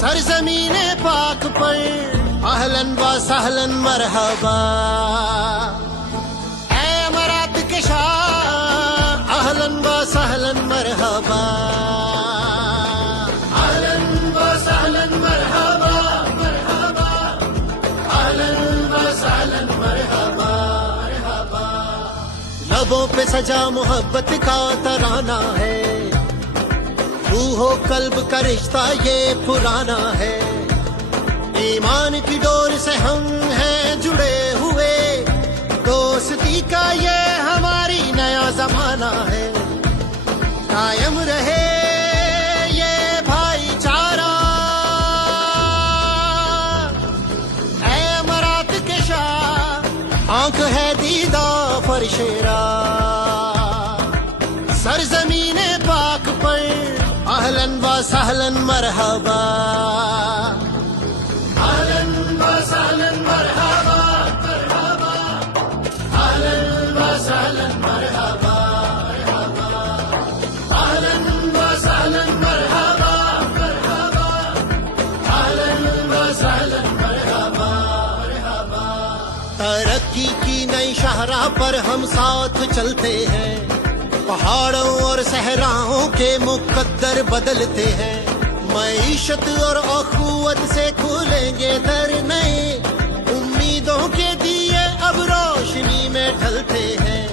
سرزمین پاک پر اہلن و سہلن مرحبا، اے امارات کے شاہ اہلن و سہلن مرحبا، اہلن و سہلن مرحبا مرحبا، اہلن و سہلن مرحبا مرحبا۔ لبوں پہ سجا محبت کا ترانہ ہے، روح و قلب کا رشتہ یہ پرانا ہے، ایمان کی ڈور سے ہم ہیں جڑے ہوئے، دوستی کا یہ ہماری نیا زمانہ ہے، قائم رہے یہ بھائی چارہ، اے امارات کے شاہ آنکھ ہے دیدہ فرشیرا، سرزمین پاک پر اہلن و سہلن مرحبا، اہلن و سہلن مرحبا مرحبا، اہلن و سہلن مرحبا مرحبا، اہلن و سہلن مرحبا مرحبا، اہلن و سہلن مرحبا مرحبا۔ ترقی کی نئی شاہراہ پر ہم ساتھ چلتے ہیں، پہاڑوں اور صحراؤں کے مقدر بدلتے ہیں، معیشت اور اخوت سے کھولیں گے در نئے، امیدوں کے دیے اب روشنی میں ڈھلتے ہیں،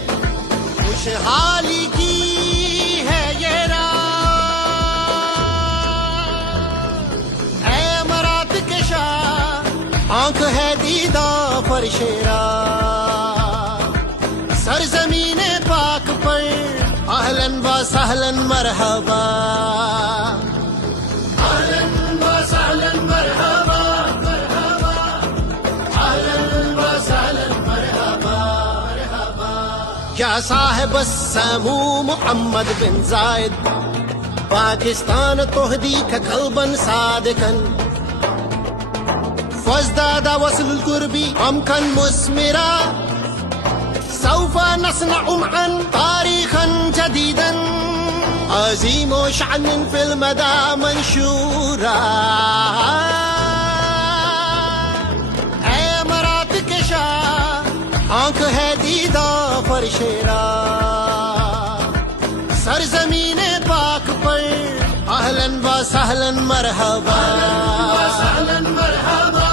خوشحالی کی ہے یہ راہ، اے امارات کے شاہ آنکھ ہے دیدہ فرشیرا، سرزمین پاک پر اہلن و سہلن مرحبا، اہلن و سہلن مرحبا مرحبا، اہلن و سہلن مرحبا مرحبا۔ کیا صاحب السمو محمد بن زائد پاکستان تهديك قلبا صادقا، فازداد وصل القرب عمقا مثمرا، سوف نصنع معا تاريخا جديدا، عظيم شأن في المدى منشورا، اے امارات کے شاہ آنکھ ہے دیدہ فرشیرا، سرزمین پاک پر اہلن و سہلن مرحبا، اہلن و سہلن مرحبا